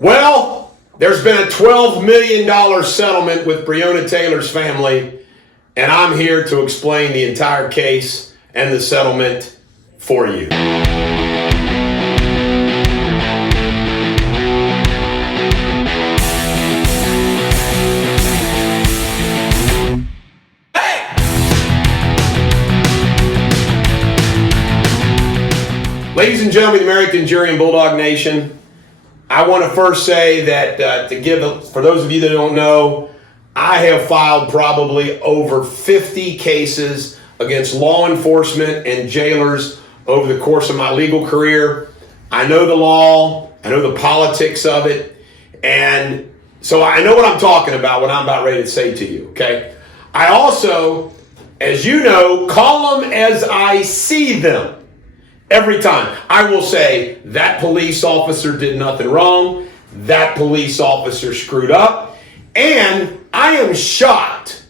Well, there's been a $12 million settlement with Breonna Taylor's family, and I'm here to explain the entire case and the settlement for you. Ladies and gentlemen, American Jury and Bulldog Nation, I want to first say that for those of you that don't know, I have filed probably over 50 cases against law enforcement and jailers over the course of my legal career. I know the law, I know the politics of it, and so I know what I'm talking about when I'm about ready to say to you, okay? I also, as you know, call them as I see them. Every time I will say that police officer did nothing wrong, that police officer screwed up, and I am shocked.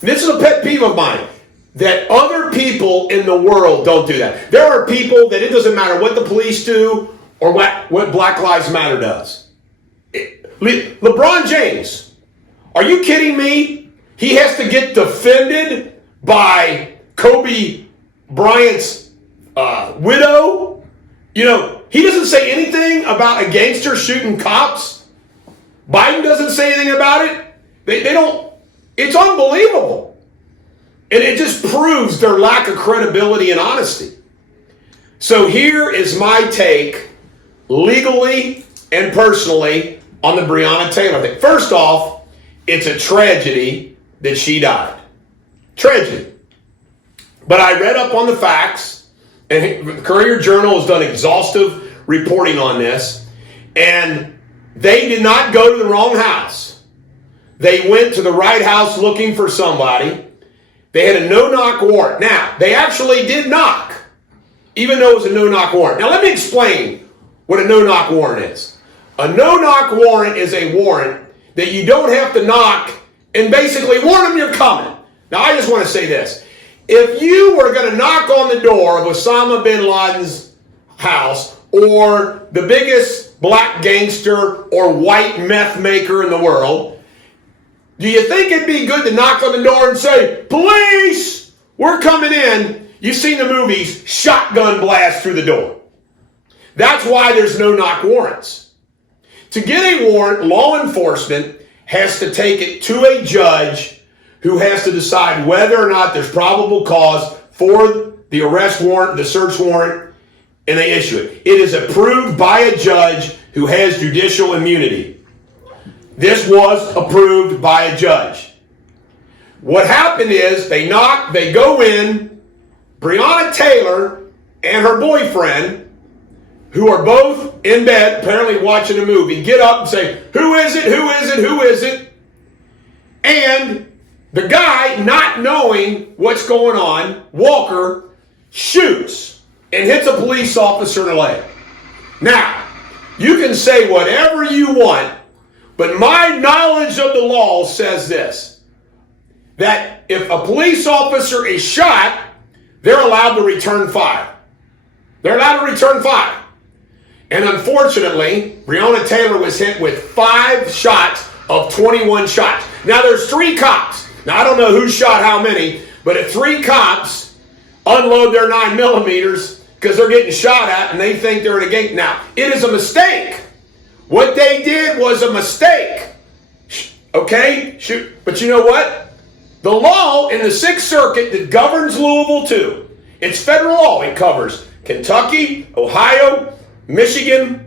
This is a pet peeve of mine, that other people in the world don't do that. There are people that it doesn't matter what the police do or what Black Lives Matter does. LeBron James, are you kidding me? He has to get defended by Kobe Bryant's widow. You know, he doesn't say anything about a gangster shooting cops. Biden doesn't say anything about it. They don't. It's unbelievable. And it just proves their lack of credibility and honesty. So here is my take, legally and personally, on the Breonna Taylor thing. First off, it's a tragedy that she died. Tragedy. But I read up on the facts. And the Courier-Journal has done exhaustive reporting on this. And they did not go to the wrong house. They went to the right house looking for somebody. They had a no-knock warrant. Now, they actually did knock, even though it was a no-knock warrant. Now, let me explain what a no-knock warrant is. A no-knock warrant is a warrant that you don't have to knock and basically warn them you're coming. Now, I just want to say this. If you were going to knock on the door of Osama bin Laden's house or the biggest black gangster or white meth maker in the world, do you think it'd be good to knock on the door and say, "Police, we're coming in"? You've seen the movies, shotgun blast through the door. That's why there's no knock warrants. To get a warrant, law enforcement has to take it to a judge who has to decide whether or not there's probable cause for the arrest warrant, the search warrant, and they issue it. It is approved by a judge who has judicial immunity. This was approved by a judge. What happened is they knock, they go in, Breonna Taylor and her boyfriend, who are both in bed, apparently watching a movie, get up and say, "Who is it? Who is it? Who is it?" And the guy, not knowing what's going on, Walker, shoots and hits a police officer in the leg. Now, you can say whatever you want, but my knowledge of the law says this, that if a police officer is shot, they're allowed to return fire. They're allowed to return fire. And unfortunately, Breonna Taylor was hit with 5 shots of 21 shots. Now, there's 3 cops. Now, I don't know who shot how many, but if 3 cops unload their 9mm because they're getting shot at and they think they're in a gang. Now, it is a mistake. What they did was a mistake. Okay? But you know what? The law in the 6th Circuit that governs Louisville, too, it's federal law. It covers Kentucky, Ohio, Michigan,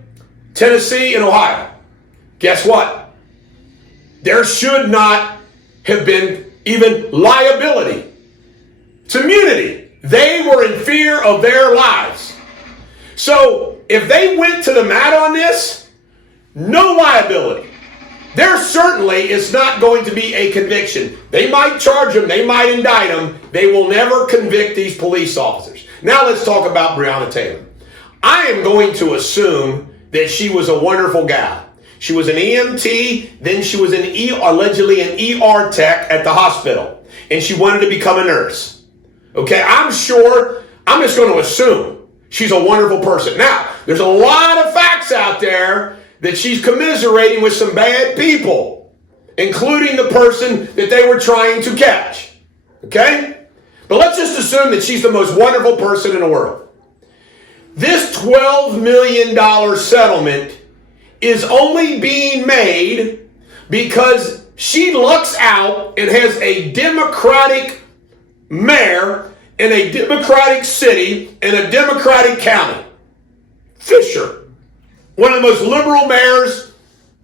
Tennessee, and Ohio. Guess what? There should not have been even liability. It's immunity. They were in fear of their lives. So if they went to the mat on this, no liability. There certainly is not going to be a conviction. They might charge them, they might indict them, they will never convict these police officers. Now let's talk about Breonna Taylor. I am going to assume that she was a wonderful gal. She was an EMT, then she was allegedly an ER tech at the hospital, and she wanted to become a nurse. Okay, I'm just going to assume she's a wonderful person. Now, there's a lot of facts out there that she's commiserating with some bad people, including the person that they were trying to catch. Okay? But let's just assume that she's the most wonderful person in the world. This $12 million settlement is only being made because she lucks out and has a Democratic mayor in a Democratic city in a Democratic county. Fisher, one of the most liberal mayors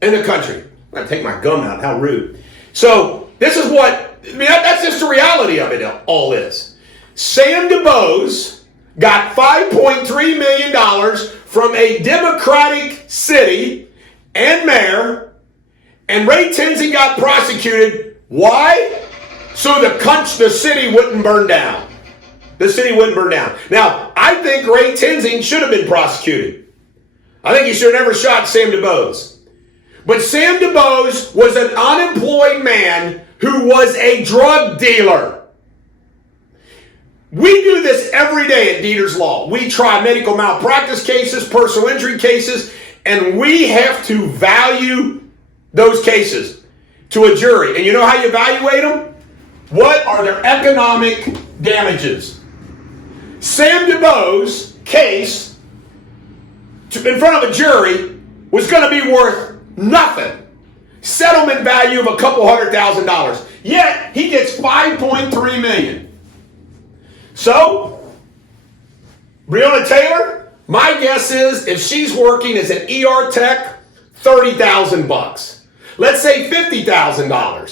in the country. I'm going to take my gum out. How rude. So this is what, that's just the reality of it all is. Sam DuBose got $5.3 million from a Democratic city and mayor, and Ray Tinsley got prosecuted. Why? So the city wouldn't burn down. The city wouldn't burn down. Now, I think Ray Tinsley should have been prosecuted. I think he should have never shot Sam DuBose. But Sam DuBose was an unemployed man who was a drug dealer. We do this every day at Deters Law. We try medical malpractice cases, personal injury cases, and we have to value those cases to a jury. And you know how you evaluate them? What are their economic damages? Sam DuBose's case in front of a jury was going to be worth nothing. Settlement value of a couple $100,000. Yet he gets $5.3 million. So, Breonna Taylor, my guess is if she's working as an ER tech, $30,000. Let's say $50,000. I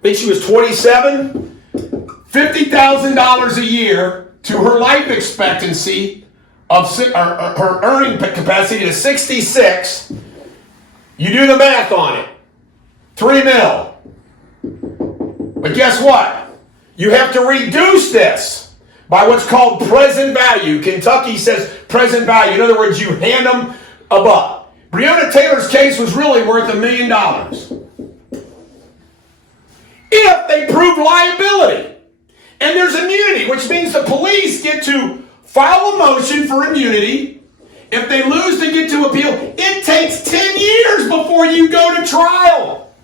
think she was 27. $50,000 a year to her life expectancy of her earning capacity to 66. You do the math on it. $3 million. But guess what? You have to reduce this by what's called present value. Kentucky says present value. In other words, you hand them a buck. Breonna Taylor's case was really worth $1 million. If they prove liability. And there's immunity, which means the police get to file a motion for immunity. If they lose, they get to appeal. It takes 10 years before you go to trial.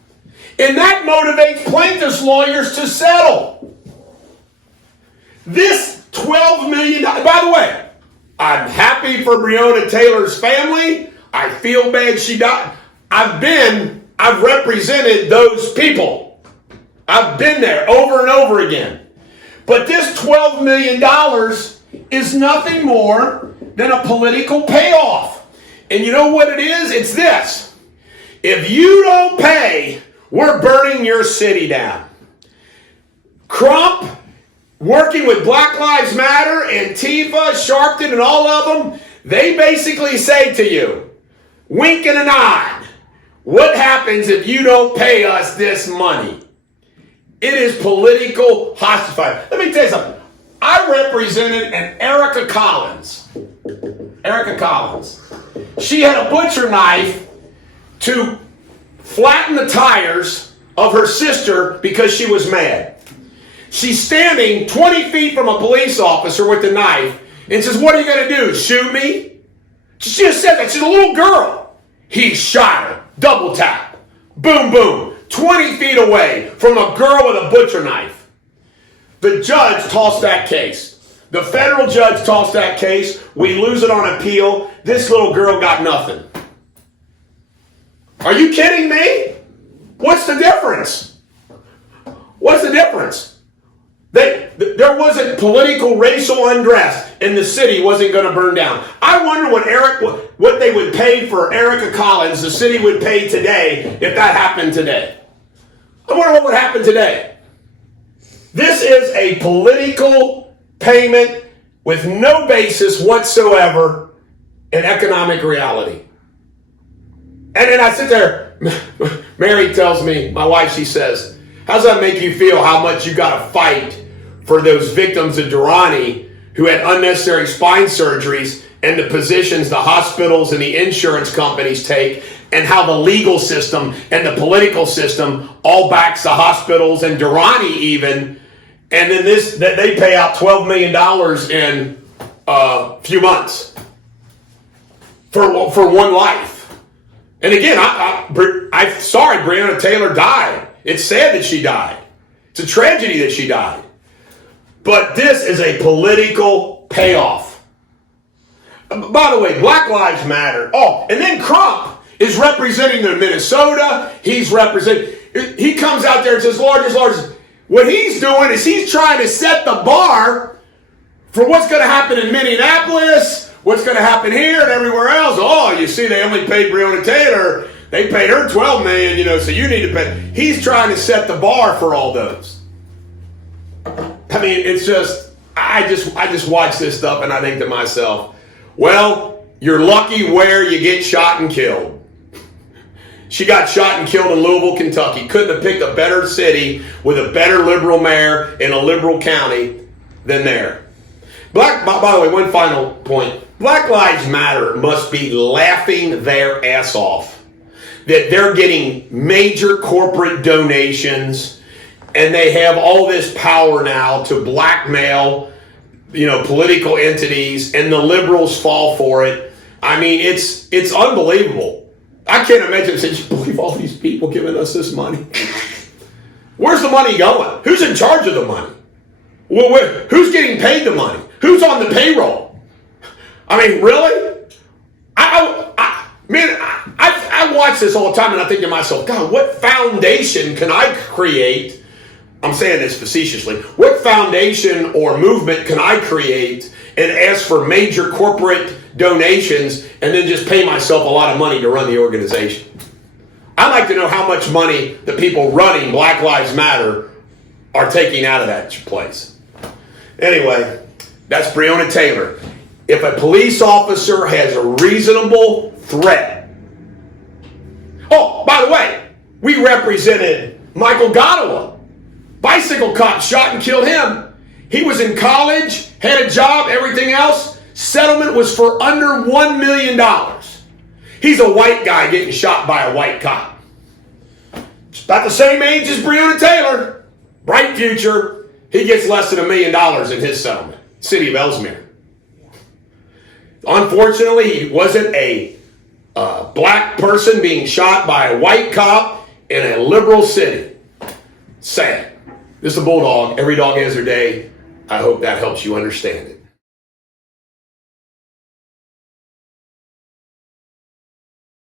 And that motivates plaintiffs' lawyers to settle. This $12 million, by the way, I'm happy for Breonna Taylor's family. I feel bad she died. I've represented those people. I've been there over and over again. But this $12 million is nothing more than a political payoff. And you know what it is? It's this. If you don't pay, we're burning your city down. Crump, working with Black Lives Matter, Antifa, Sharpton, and all of them, they basically say to you, wink and a nod, what happens if you don't pay us this money? It is political hostage. Let me tell you something. I represented an Erica Collins. Erica Collins. She had a butcher knife to flatten the tires of her sister because she was mad. She's standing 20 feet from a police officer with the knife and says, what are you going to do, shoot me? She just said that. She's a little girl. He shot her. Double tap. Boom, boom. 20 feet away from a girl with a butcher knife. The judge tossed that case. The federal judge tossed that case. We lose it on appeal. This little girl got nothing. Are you kidding me? What's the difference? What's the difference? There wasn't political racial unrest and the city wasn't going to burn down. I wonder what they would pay for Erica Collins, the city would pay today if that happened today. I wonder what would happen today. This is a political payment with no basis whatsoever in economic reality. And then I sit there, Mary tells me, my wife, she says, how does that make you feel how much you got to fight for those victims of Breonna who had unnecessary spine surgeries and the positions the hospitals and the insurance companies take and how the legal system and the political system all backs the hospitals and Breonna even, and then that they pay out $12 million in a few months for one life. And again, I'm sorry Breonna Taylor died. It's sad that she died. It's a tragedy that she died. But this is a political payoff. By the way, Black Lives Matter. Oh, and then Crump is representing the Minnesota. He comes out there and says, largest. What he's doing is he's trying to set the bar for what's going to happen in Minneapolis, what's going to happen here and everywhere else. Oh, you see, they only paid Breonna Taylor. They paid her $12 million, so you need to pay. He's trying to set the bar for all those. I mean, it's just, I just watch this stuff and I think to myself, well, you're lucky where you get shot and killed. She got shot and killed in Louisville, Kentucky. Couldn't have picked a better city with a better liberal mayor in a liberal county than there. By the way, one final point. Black Lives Matter must be laughing their ass off that they're getting major corporate donations and they have all this power now to blackmail, political entities, and the liberals fall for it. I mean, it's unbelievable. I can't imagine, since you believe all these people giving us this money. Where's the money going? Who's in charge of the money? Who's getting paid the money? Who's on the payroll? I mean, really? I watch this all the time and I think to myself, God, what foundation can I create? I'm saying this facetiously. What foundation or movement can I create and ask for major corporate donations and then just pay myself a lot of money to run the organization? I'd like to know how much money the people running Black Lives Matter are taking out of that place. Anyway, that's Breonna Taylor. If a police officer has a reasonable threat. Oh, by the way, we represented Michael Gottawa. Bicycle cop shot and killed him. He was in college, had a job, everything else. Settlement was for under $1 million. He's a white guy getting shot by a white cop. About the same age as Breonna Taylor. Bright future. He gets less than $1 million in his settlement. City of Ellesmere. Unfortunately, he wasn't a black person being shot by a white cop in a liberal city. Sad. This is a Bulldog. Every dog has their day. I hope that helps you understand it.